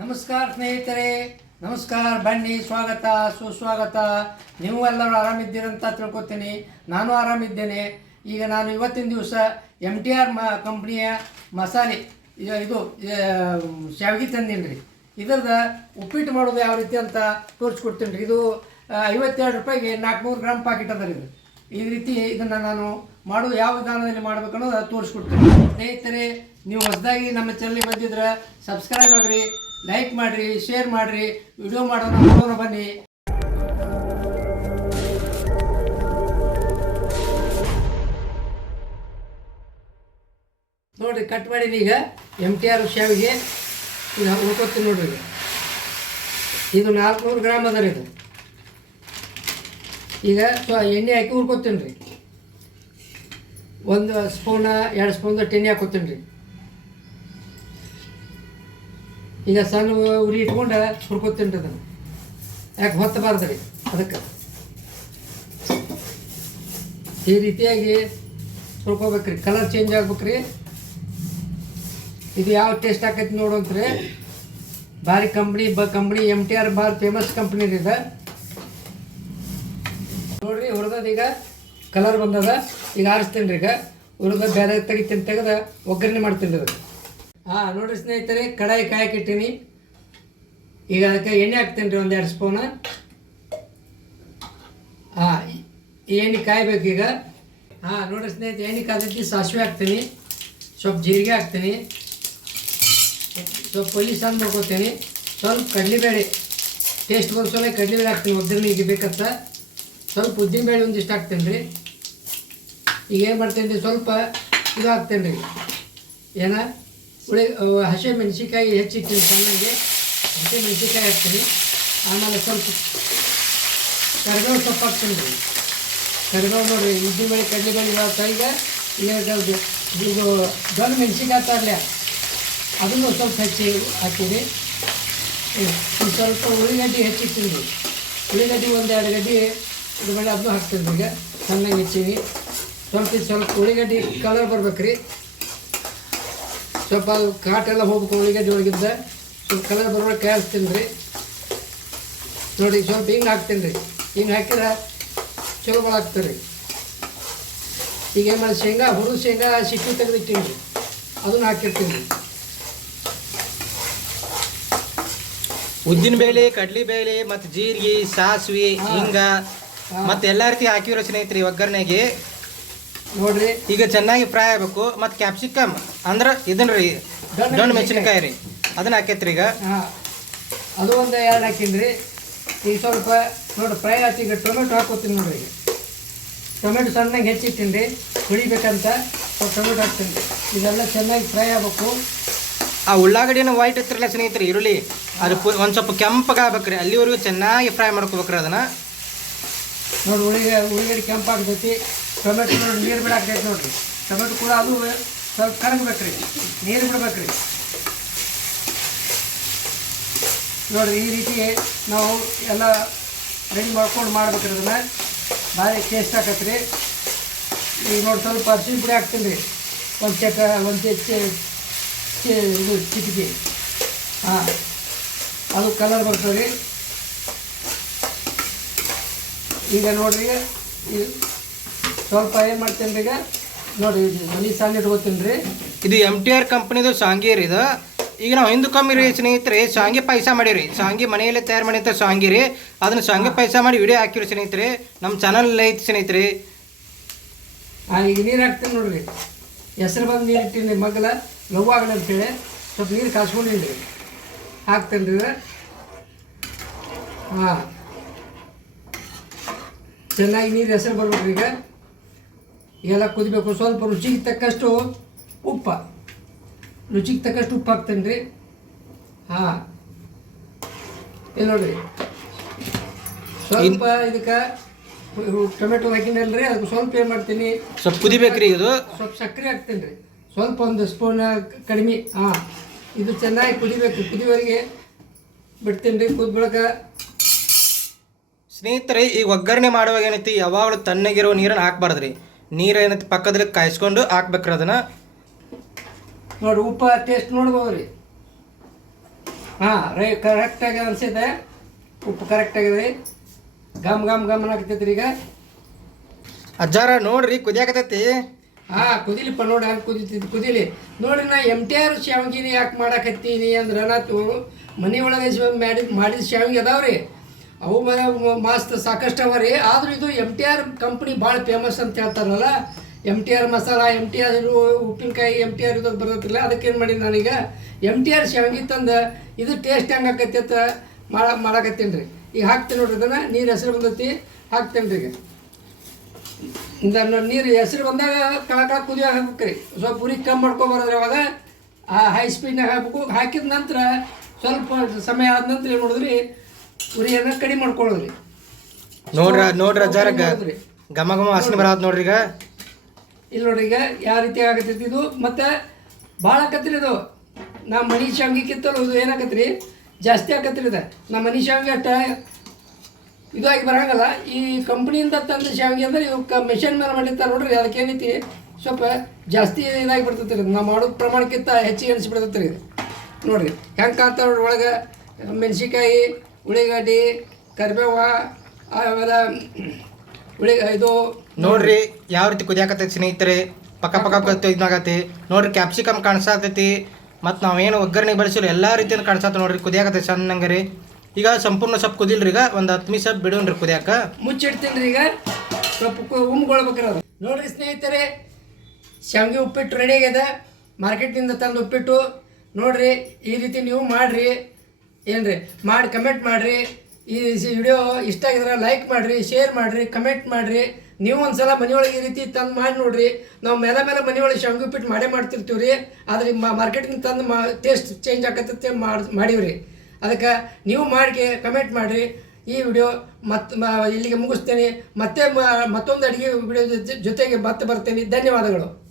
ನಮಸ್ಕಾರ ಸ್ನೇಹಿತರೆ, ನಮಸ್ಕಾರ ಬನ್ನಿ, ಸ್ವಾಗತ, ಸುಸ್ವಾಗತ. ನೀವು ಎಲ್ಲರೂ ಆರಾಮಿದ್ದೀರಂತ ತಿಳ್ಕೊತೀನಿ. ನಾನು ಆರಾಮಿದ್ದೇನೆ. ಈಗ ನಾನು ಇವತ್ತಿನ ದಿವಸ ಎಂ ಟಿ ಆರ್ ಮ, ಕಂಪ್ನಿಯ ಮಸಾಲೆ ಇದು ಶಾವಿಗೆ ತಂದೀನಿ ರೀ. ಇದರದ ಉಪ್ಪಿಟ್ಟು ಮಾಡೋದು ಯಾವ ರೀತಿ ಅಂತ ತೋರಿಸ್ಕೊಡ್ತೀನಿ ರೀ. ಇದು ಐವತ್ತೆರಡು ರೂಪಾಯಿಗೆ ನಾಲ್ಕುನೂರು ಗ್ರಾಮ್ ಪಾಕೆಟ್ ಅದ ರೀ ಇದು. ಈ ರೀತಿ ಇದನ್ನು ನಾನು ಮಾಡೋದು ಯಾವ ವಿಧಾನದಲ್ಲಿ ಮಾಡ್ಬೇಕು ಅನ್ನೋದು ತೋರಿಸ್ಕೊಡ್ತೀನಿ. ಸ್ನೇಹಿತರೆ, ನೀವು ಹೊಸದಾಗಿ ನಮ್ಮ ಚಾನಲ್ಗೆ ಬಂದಿದ್ರೆ ಸಬ್ಸ್ಕ್ರೈಬ್ ಆಗ್ರಿ. ಲೈಕ್ ಮಾಡಿರಿ ಶೇರ್ ಮಾಡಿರಿ ವಿಡಿಯೋ ಮಾಡೋಣ ಬನ್ನಿ. ನೋಡ್ರಿ ಕಟ್ ಮಾಡೀನಿ ಈಗ ಎಂ ಟಿ ಆರ್ ಶಾವಿಗೆ ಈಗ ಉಳ್ಕೊತೀನಿ ನೋಡ್ರಿ. ಇದು ನಾಲ್ಕುನೂರು ಗ್ರಾಮ್ ಅದ ರೀ ಇದು. ಈಗ ಎಣ್ಣೆ ಹಾಕಿ ಹುರ್ಕೊತೀನಿ ರೀ ಒಂದು ಸ್ಪೂನ, ಎರಡು ಸ್ಪೂನ್ ಎಣ್ಣೆ ಹಾಕೋತೀನಿ ರೀ ಈಗ ಸಣ್ಣ ಉರಿ ಇಟ್ಕೊಂಡು ಹುರ್ಕೊತೀನಿ ಅದನ್ನು. ಯಾಕೆ ಹೊತ್ತಬಾರ್ದು ರೀ ಅದಕ್ಕೆ. ಈ ರೀತಿಯಾಗಿ ಹುರ್ಕೋಬೇಕ್ರಿ. Colour change ಆಗ್ಬೇಕ್ರಿ. ಇದು ಯಾವ ಟೇಸ್ಟ್ ಆಕೈತಿ ನೋಡುವಂತ್ರಿ ಭಾರಿ ಕಂಪ್ನಿ ಬ ಕಂಪ್ನಿ ಎಂ ಟಿ ಆರ್ ಭಾರಿ ಫೇಮಸ್ ಕಂಪ್ನಿ ರೀ ಇದು. ನೋಡ್ರಿ, ಹುರಿದದ ಈಗ ಕಲರ್ ಬಂದದ. ಈಗ ಆರಿಸ್ತೀನಿ ರೀ ಈಗ. ಹುರಿದ ಬೇರೆ ತೆಗಿತೀನಿ, ತೆಗೆದ ಒಗ್ಗರಣೆ ಮಾಡ್ತೀನಿ ರೀ ಹಾಂ, ನೋಡ್ರಿ ಸ್ನೇಹಿತರೆ, ಕಡಾಯಿ ಕಾಯಕ್ಕೆ ಇಟ್ಟೀನಿ. ಈಗ ಅದಕ್ಕೆ ಎಣ್ಣೆ ಹಾಕ್ತೀನಿ ರೀ ಒಂದೆರಡು ಸ್ಪೂನ. ಹಾಂ ಎಣ್ಣೆ ಕಾಯ್ಬೇಕು ಈಗ. ಹಾಂ, ನೋಡ್ರಿ ಸ್ನೇಹಿತರೆ, ಎಣ್ಣೆ ಕಾದೈತಿ ಸಾಸಿವೆ ಹಾಕ್ತೀನಿ. ಸ್ವಲ್ಪ ಜೀರಿಗೆ ಹಾಕ್ತೀನಿ. ಸ್ವಲ್ಪ ಪೊಲೀಸ್ ಸಣ್ಣ ಮಾಡ್ಕೊತೀನಿ. ಸ್ವಲ್ಪ ಕಡ್ಲಿಬೇಳೆ. ಟೇಸ್ಟ್ ಬರ್ಸೋಲ್ಲ ಕಡ್ಲಿಬೇಳೆ ಹಾಕ್ತೀನಿ ಒಗ್ಗರಣೆಗೆ ಬೇಕಂತ. ಸ್ವಲ್ಪ ಉದ್ದಿನಬೇಳೆ ಒಂದಿಷ್ಟು ಹಾಕ್ತೀನಿ ರೀ. ಈಗ ಏನು ಮಾಡ್ತೀನಿ ರೀ, ಸ್ವಲ್ಪ ಇದು ಹಾಕ್ತೇನೆ ರೀ. ಏನ? ಉಳಿ ಹಸಿ ಮೆಣಸಿನ್ಕಾಯಿ ಹೆಚ್ಚಿಟ್ಟಿನಿ ಚೆನ್ನಾಗಿ ಹಸಿ ಮೆಣಸಿನ್ಕಾಯಿ ಹಾಕ್ತೀನಿ. ಆಮೇಲೆ ಸ್ವಲ್ಪ ಕರಿಬೇವು ಸೊಪ್ಪು ಹಾಕ್ತೀನಿ ರೀ. ಕರಿಬೇವು ನೋಡಿರಿ ಉದ್ದಿನಬೇಳೆ ಕಡಲೆಬೇಳೆ ಇವಾಗ ಈಗ ಈಗ ಇದು? ದೊಡ್ಡ ಮೆಣಸಿನ್ಕಾಯಿ ತರಲೆ ಅದನ್ನು ಸ್ವಲ್ಪ ಹೆಚ್ಚಿ ಹಾಕ್ತೀನಿ. ಈ ಸ್ವಲ್ಪ ಉಳ್ಳಿಗಡ್ಡಿ ಹೆಚ್ಚಿಟ್ಟಿನಿ ರೀ. ಉಳ್ಳಿಗಡ್ಡಿ ಒಂದು ಎರಡು ಗಡ್ಡಿ ಇದು ಮೇಲೆ ಅದನ್ನು ಹಾಕ್ತೀನಿ ಈಗ. ಚೆನ್ನಾಗಿ ಹೆಚ್ಚೀನಿ ಸ್ವಲ್ಪ ಇದು ಸ್ವಲ್ಪ ಉಳ್ಳಿಗಡ್ಡಿ ಕಲರ್ ಬರ್ಬೇಕು ರೀ ಸ್ವಲ್ಪ ಕಾಟೆಲ್ಲ ಹೋಗ್ಬೇಕು ಉಳ್ಳಿಗಡ್ಡಿ ಒಳಗಿದ್ದ ಸ್ವಲ್ಪ ಕಲರ್ ಬರೋ ಕಾಯಿಸ್ತೀನಿ ರೀ. ನೋಡಿ ಸ್ವಲ್ಪ ಹಿಂಗೆ ಹಾಕ್ತೀನಿ ರೀ. ಹಿಂಗೆ ಹಾಕಿದ್ರೆ ಚಲೋ ಭಾಳ ಹಾಕ್ತೀವಿ ರೀ. ಈಗ ಏನು ಮಾಡಿ ಶೇಂಗಾ ಹುರಿದು ಶೇಂಗಾ ಸಿಕ್ಕಿ ತೆಗೆದಿಟ್ಟಿನಿ ರೀ. ಅದನ್ನು ಹಾಕಿರ್ತೀನಿ ರೀ. ಉದ್ದಿನ ಬೇಳೆ ಕಡ್ಲಿ ಬೇಳೆ ಮತ್ತು ಜೀರಿಗೆ ಸಾಸಿವೆ ಹಿಂಗ ಮತ್ತೆ ಎಲ್ಲಾ ರೀತಿ ಹಾಕಿರೋ ಸ್ನೇಹಿತರೆ ಒಗ್ಗರಣೆಗೆ. ನೋಡ್ರಿ. ಈಗ ಚೆನ್ನಾಗಿ ಫ್ರೈ ಆಗ್ಬೇಕು ಮತ್ತು ಕ್ಯಾಪ್ಸಿಕಮ್ ಅಂದ್ರೆ ಇದನ್ನ ರೀ ದೊಡ್ಡ ಮೆಣಸಿನಕಾಯಿ ರೀ. ಅದನ್ನ ಹಾಕೈತ್ರಿ ಈಗ. ಹಾಂ. ಅದು ಒಂದು ಎರಡು ಹಾಕಿನ್ರಿ ರೀ. ಈಗ ಸ್ವಲ್ಪ ನೋಡಿ ಫ್ರೈ ಆಯ್ತು. ಈಗ ಟೊಮೆಟೊ ಹಾಕೋತೀನಿ ನೋಡ್ರಿ ಈಗ. ಟೊಮೆಟೊ ಸಣ್ಣಗೆ ಹೆಚ್ಚಿಟ್ಟಿನಿ ರೀ. ಹುಳಿಬೇಕಂತ ಸ್ವಲ್ಪ ಟೊಮೆಟೊ ಹಾಕ್ತೀನಿ. ಇದೆಲ್ಲ ಚೆನ್ನಾಗಿ ಫ್ರೈ ಆಗ್ಬೇಕು. ಆ ಉಳ್ಳಾಗಡ್ಡಿನ ವೈಟ್ ಹತ್ತಿರಲ್ಲ ಸ್ನೇಹಿತರೆ ಈರುಳ್ಳಿ. ಅದು ಪು ಒಂದು ಸ್ವಲ್ಪ ಕೆಂಪಗಾಗ್ಬೇಕ್ರಿ ಅಲ್ಲಿವರೆಗೂ ಚೆನ್ನಾಗಿ ಫ್ರೈ ಮಾಡ್ಕೋಬೇಕ್ರಿ ಅದನ್ನು. ನೋಡಿ ಉಳಿಗೆ ಉಳ್ಳಿಗಡ್ಡೆ ಕೆಂಪು ಆಗ್ತೈತಿ ಟೊಮೆಟೊ ನೋಡಿ, ನೀರು ಬಿಡಾಕೈತೆ ನೋಡಿರಿ. ಟೊಮೆಟೊ ಕೂಡ ಅದು ಸ್ವಲ್ಪ ಕರಗ್ಬೇಕ್ರಿ ನೀರು ಬಿಡ್ಬೇಕು ರೀ ನೋಡ್ರಿ, ಈ ರೀತಿ ನಾವು ಎಲ್ಲ ರೆಡಿ ಮಾಡ್ಕೊಂಡು ಮಾಡ್ಬೇಕ್ರಿ ಅದನ್ನು. ಭಾರಿ ಟೇಸ್ಟ್ ಆಕತ್ರಿ ಈಗ ನೋಡಿ, ಸ್ವಲ್ಪ ಅರ್ಶಿನ ಪುಡಿ ಹಾಕ್ತೀನಿ ರೀ. ಒಂದು ಚಕ ಒಂದು ಇದು ಚಿಟಿಕೆ. ಹಾಂ. ಅದು ಕಲರ್ ಬರ್ತದೆ ರೀ. ಈಗ ನೋಡಿರಿ ಸ್ವಲ್ಪ ಏನು ಮಾಡ್ತೀನಿ ರೀ ಈಗ? ನೋಡಿ ಮನಿ ಸಾಂಗ್ ಇಟ್ಕೋತೀನಿ ರೀ ಇದು ಎಂ ಟಿ ಆರ್ ಕಂಪ್ನಿದು ಶಾಂಗಿ ರೀ ಇದು. ಈಗ ನಾವು ಹಿಂದಕ್ಕೊಮ್ಮೆ ರೀ ಸ್ನೇಹಿತರೆ ಸಾಂಗಿ ಪಾಯಸ ಮಾಡಿರಿ ಸಾಂಗಿ ಮನೆಯಲ್ಲೇ ತಯಾರು ಮಾಡಿರ್ತಾರೆ ಶಾಂಗಿ ರೀ. ಅದನ್ನ ಸಾಂಗಿ ಪಾಯಸ ಮಾಡಿ ವಿಡಿಯೋ ಹಾಕಿರಿ ಸ್ನೇಹಿತರೆ. ನಮ್ಮ ಚಾನಲ್ ಐತಿ ಸ್ನೇಹಿತರೆ. ಈಗ ನೀರು ಹಾಕ್ತೀನಿ ನೋಡ್ರಿ. ಹೆಸರು ಬಂದು ನೀರು ಇಟ್ಟಿನಿ ಮಗ್ಲ. ಲವ್ ಆಗಲ್ಲ ಅಂತೇಳಿ ಸ್ವಲ್ಪ ನೀರು ಕಾಸ್ಕೊಂಡಿನಿ ರೀ ಹಾಕ್ತೇನೆ ರೀ ಹಾಂ. ಚೆನ್ನಾಗಿ ನೀರು ಹೆಸರು ಬರ್ಬೇಕು ಈಗ. ಎಲ್ಲ ಕುದಿಬೇಕು. ಸ್ವಲ್ಪ ರುಚಿಗೆ ತಕ್ಕಷ್ಟು ಉಪ್ಪ. ರುಚಿಗೆ ತಕ್ಕಷ್ಟು ಉಪ್ಪು ಹಾಕ್ತೇನೆ ರೀ. ಹಾಂ. ಇಲ್ಲಿ ನೋಡ್ರಿ. ಸ್ವಲ್ಪ ಇದಕ್ಕೆ ಟೊಮೆಟೊ ಹಾಕಿನಲ್ರಿ ಅದಕ್ಕೆ ಸ್ವಲ್ಪ ಏನು ಮಾಡ್ತೀನಿ? ಸ್ವಲ್ಪ ಕುದಿಬೇಕ್ರಿ ಇದು. ಸ್ವಲ್ಪ ಸಕ್ಕರೆ ಹಾಕ್ತೀನಿ ರೀ. ಸ್ವಲ್ಪ ಒಂದು ಸ್ಪೂನ್ ಕಡಿಮೆ. ಹಾಂ. ಇದು ಚೆನ್ನಾಗಿ ಕುದಿಬೇಕು. ಕುದಿವರೆಗೆ ಬಿಡ್ತೀನಿ ರೀ ಕುದ್ ಬಳಿಕ. ಸ್ನೇಹಿತರೆ ಈ ಒಗ್ಗರಣೆ ಮಾಡುವಾಗ ಏನೈತಿ? ಯಾವಾಗಲೂ ತಣ್ಣಗಿರೋ ನೀರನ್ನು ಹಾಕ್ಬಾರ್ದ್ರಿ ನೀರು ಏನೈತಿ ಪಕ್ಕದಲ್ಲಿ ಕಾಯಿಸ್ಕೊಂಡು ಹಾಕ್ಬೇಕ್ರಿ ಅದನ್ನ. ನೋಡಿ ಉಪ್ಪು ಟೇಸ್ಟ್ ನೋಡ್ಬೋದ್ರಿ ಹಾಂ ರೈ ಕರೆಕ್ಟಾಗಿ ಅನಿಸಿದೆ. ಉಪ್ಪು ಕರೆಕ್ಟಾಗಿದೆ ಗಮ್ ಗಮ್ ಗಮ್ ಹಾಕ್ತೈತ್ರಿ ಈಗ. ಅಜ್ಜಾರ ನೋಡ್ರಿ ಕುದಿಯಾಕತೈತಿ. ಹಾ ಕುದಿಲಿಪ್ಪ ನೋಡಿ ಹಂಗೆ ಕುದಿತಿದ್ದು ಕುದಿಲಿ. ನೋಡ್ರಿ ನಾ ಎಂ ಟಿ ಆರ್ ಶಾವಿಗೆನ ಯಾಕೆ ಮಾಡಾಕತ್ತೀನಿ ಅಂದ್ರೆ ನಾತು ಮನೆ ಒಳಗೆ ಮಾಡಿದ ಮಾಡಿದ ಶಾವಿಗೆ ಅದಾವ್ರಿ. ಅವು ಮಾಸ್ತ್ ಸಾಕಷ್ಟು ಅವ ರೀ ಆದರೂ ಇದು ಎಂ ಟಿ ಆರ್ ಕಂಪ್ನಿ ಭಾಳ ಫೇಮಸ್ ಅಂತ ಹೇಳ್ತಾರಲ್ಲ. M T R masala M T R ಉಪ್ಪಿನಕಾಯಿ ಎಂ ಟಿ ಆರ್ ಇದು ಬರ್ತೈತಿಲ್ಲ ಅದಕ್ಕೆ ಏನು ಮಾಡೀನಿ ನಾನೀಗ? ಎಂ ಟಿ ಆರ್ ಶಾವಿಗೆ ತಂದು, ಇದು ಟೇಸ್ಟ್ ಹೆಂಗೆ ಆಕೈತಿ ಅಂತ ಮಾಡ, ಮಾಡಾಕತ್ತೀನಿ ರೀ. ಈಗ ಹಾಕ್ತೀನಿ ನೋಡ್ರಿ ಅದನ್ನು. ನೀರು ಹೆಸರು ಬಂದೈತಿ, ಹಾಕ್ತೇನೆ ರೀ ಈಗ. ಇಂದ ನೀರು ಹೆಸರು ಬಂದಾಗ ಕಳಕ ಕಳ ಕುದಿಯೋ ಹಾಕ್ಬೇಕು ರೀ. ಸ್ವಲ್ಪ ಉರಿ ಕಮ್ಮಿ ಮಾಡ್ಕೊಬಾರ್ದ್ರಿ ಅವಾಗ. ಆ ಹೈ ಸ್ಪೀಡ್ನಾಗ ಹಾಕ್ಬೇಕು. ಹಾಕಿದ ನಂತರ ಸ್ವಲ್ಪ ಸಮಯ ಆದ ನಂತರ ಏನು ನೋಡಿದ್ರಿ ಉರಿಯನ್ನು ಕಡಿಮೆ ಮಾಡ್ಕೊಳ್ಳೋದ್ರಿ. ನೋಡ್ರ ನೋಡ್ರಿ ಅಜ್ಜಾರ ಗ-. ಘಮ ಘಮ ವಾಸನೆ ಬರತ್ ನೋಡ್ರಿ ಈಗ. ಇಲ್ಲಿ ನೋಡ್ರಿ ಈಗ ಯಾವ ರೀತಿ ಆಗತ್ತೈತಿ ಇದು ಮತ್ತು ಭಾಳ ಆಕತ್ರಿ ಇದು. ನಾ ಮನಿ ಶಾವಿಗೆಕ್ಕಿಂತಲೂ ಇದು ಏನಾಕತ್ರಿ? ಜಾಸ್ತಿ ಆಕತ್ರಿ ಇದು. ನಾ ಮನಿ ಶಾವಿಗೆ ಅಟ್ಟ ಆಗಿ ಬರಂಗಲ್ಲ. ಈ ಕಂಪ್ನಿಯಿಂದ ತಂದ ಶಾವಿಗೆ ಅಂದ್ರೆ ಇವು ಕ ಮೆಷಿನ್ ಮೇಲೆ ಮಾಡಿರ್ತಾರೆ ನೋಡ್ರಿ ಅದಕ್ಕೆ ಏನೈತಿ ಸ್ವಲ್ಪ ಜಾಸ್ತಿ ಇದಾಗಿ ಬಿಡ್ತೈತಿ ರೀ ನಾವು ಮಾಡೋ ಪ್ರಮಾಣಕ್ಕಿಂತ ಹೆಚ್ಚಿಗೆ ಅನಿಸ್ಬಿಡ್ತೈತಿ ಇದು. ನೋಡ್ರಿ ಹೆಂಗೆ ಕಾಣ್ತಾವ ನೋಡ್ರಿ ಒಳಗೆ? ಮೆಣಸಿನ್ಕಾಯಿ ಉಳ್ಳಿಗಡ್ಡಿ ಕರಿಬೇವ ಆಮೇಲೆ ಉಳಿ ಇದು ನೋಡ್ರಿ ಯಾವ ರೀತಿ ಕುದಿಯಾಕತ್ತೈತಿ ಸ್ನೇಹಿತರೆ? ಪಕ್ಕ ಪಕ್ಕ ಇದಾಗತ್ತೆ ಇದಾಗತಿ ನೋಡ್ರಿ ಕ್ಯಾಪ್ಸಿಕಮ್ ಕಾಣಿಸತೈತಿ. ಮತ್ತು ನಾವೇನು ಒಗ್ಗರಣೆ ಬಳಸಿಲ್ಲ ಎಲ್ಲ ರೀತಿಯಿಂದ ಕಾಣಿಸತ್ತೆ ನೋಡ್ರಿ ಕುದಿಯಾಕತ್ತೈತಿ ಸಣ್ಣಂಗೆ ರೀ ಈಗ ಸಂಪೂರ್ಣ ಸ್ವಲ್ಪ ಕುದಿಲ್ರಿ ಈಗ ಒಂದು ಹತ್ತು ನಿಮಿಷ ಬಿಡೋಣ್ರಿ ಕುದಿಯಾಕ. ಮುಚ್ಚಿಡ್ತೀನಿ ರೀ ಈಗ. ಸ್ವಲ್ಪ ಉಮ್ಗೊಳ್ಬೇಕ್ರಿ ಅದು. ನೋಡ್ರಿ ಸ್ನೇಹಿತರೆ ಶಾವಿಗೆ ಉಪ್ಪಿಟ್ಟು ರೆಡಿ ಆಗ್ಯದ. ಮಾರ್ಕೆಟ್ನಿಂದ ತಂದು ಉಪ್ಪಿಟ್ಟು. ನೋಡ್ರಿ ಈ ರೀತಿ ನೀವು ಮಾಡಿರಿ. ಏನ್ರಿ, ಮಾಡಿ ಕಮೆಂಟ್ ಮಾಡಿರಿ. ಈ ವಿಡಿಯೋ ಇಷ್ಟ ಆಗಿದ್ರೆ ಲೈಕ್ ಮಾಡಿರಿ ಶೇರ್ ಮಾಡಿರಿ ಕಮೆಂಟ್ ಮಾಡಿರಿ. ನೀವು ಒಂದ್ಸಲ ಮನೆಯೊಳಗೆ ಈ ರೀತಿ ತಂದು ಮಾಡಿ ನೋಡ್ರಿ. ನಾವು ಮೇಲೆ ಮೇಲೆ ಮನೆಯೊಳಗೆ ಶಾವಿಗೆ ಉಪ್ಪಿಟ್ಟು ಮಾಡೇ ಮಾಡ್ತಿರ್ತೀವಿ ರೀ. ಆದ್ರೆ ಮಾರ್ಕೆಟಿಂಗ್ ತಂದು ಮಾ ಟೇಸ್ಟ್ ಚೇಂಜ್ ಆಗತ್ತೆ ಮಾಡಿ ಮಾಡೀವ್ರಿ. ಅದಕ್ಕೆ ನೀವು ಮಾಡಿ ಕಮೆಂಟ್ ಮಾಡಿರಿ. ಈ ವಿಡಿಯೋ ಮತ್ತೆ ಇಲ್ಲಿಗೆ ಮುಗಿಸ್ತೇನೆ. ಮತ್ತೆ ಮತ್ತೊಂದು ಅಡುಗೆ ವಿಡಿಯೋ ಜೊತೆಗೆ ಮತ್ತೆ ಬರ್ತೇನೆ. ಧನ್ಯವಾದಗಳು.